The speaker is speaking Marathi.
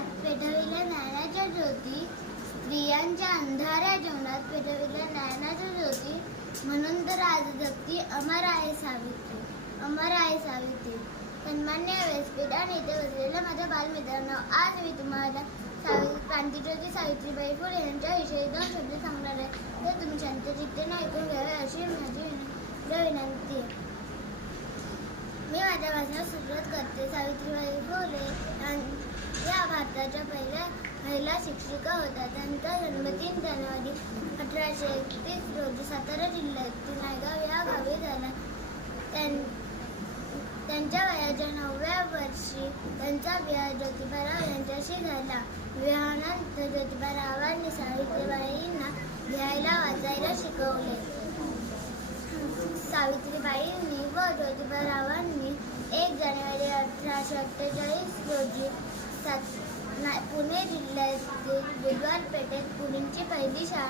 जीवनात पेटविल्या ज्ञानाच्या ज्योती, स्त्रियांच्या अंधाऱ्या जीवनात पेटविल्या ज्ञानाच्या ज्योती, म्हणून तर आज जगती अमर आहे सावित्री, अमर आहे सावित्री. सन्मान्य व्यासपीठ आणि इथे बसलेल्या माझ्या बालमित्रांनो, आज मी तुम्हाला क्रांतीज्योती सावित्रीबाई फुले यांच्याविषयी 2 शब्द सांगणार आहे. तर तुम्ही शांत चित्तेने ऐकून घ्यावे अशी माझी विनंती आहे. मी माझ्या भाषणात सुरुवात करते. सावित्रीबाई फुले या भारताच्या पहिल्या शिक्षिका होत्या. त्यांचा जन्म 3 जानेवारी 1831 रोजी सातारा जिल्ह्यातील नायगाव या गावी झाला. त्यांच्या वयाच्या 9व्या वर्षी त्यांचा विवाह ज्योतिबाराव यांच्याशी झाला. विवाहानंतर ज्योतिबारावांनी सावित्रीबाईंना लिहायला वाचायला शिकवले. सावित्रीबाईंनी व ज्योतिबारावांनी 1 जानेवारी 1848 रोजी पुणे जिल्ह्यातील बुधवार पेठेत मुलींची पहिली शाळा